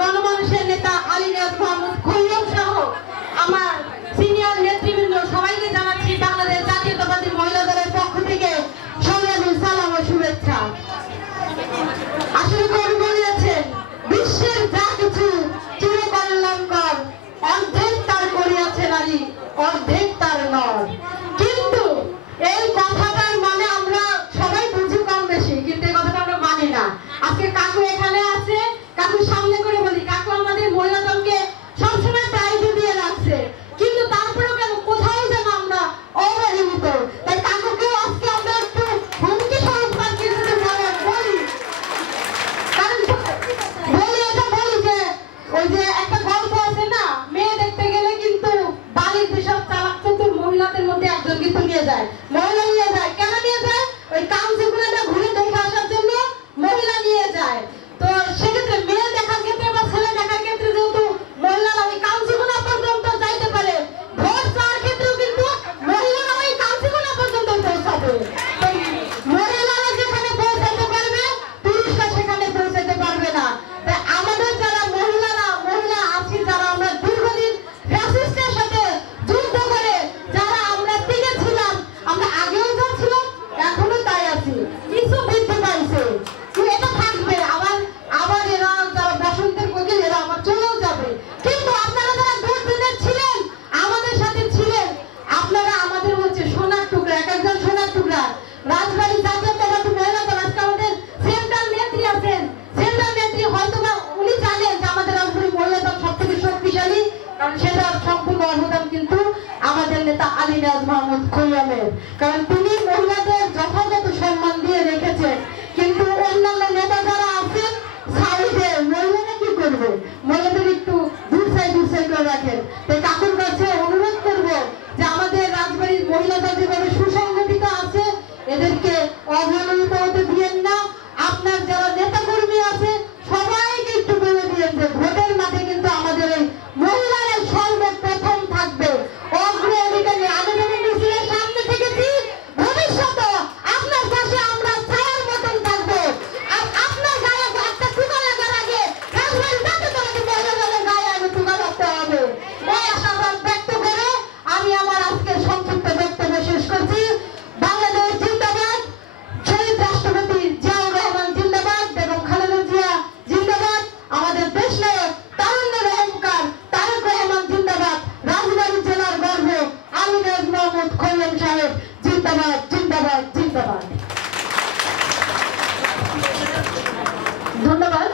গণমানুষের নেতা আলী রাজ মাহমুদ খুল্লম সহ রিপন মিয়া যায় মহিলা মিয়া যায় কেন মিয়া যায় ওই কাউন্সিল নেতা আলী নাজ মাহমুদ খৈয়ামের কারণ তিনি মহিলা সাইম সাহেব জিন্দাবাদ জিন্দাবাদ জিন্দাবাদ ধন্যবাদ।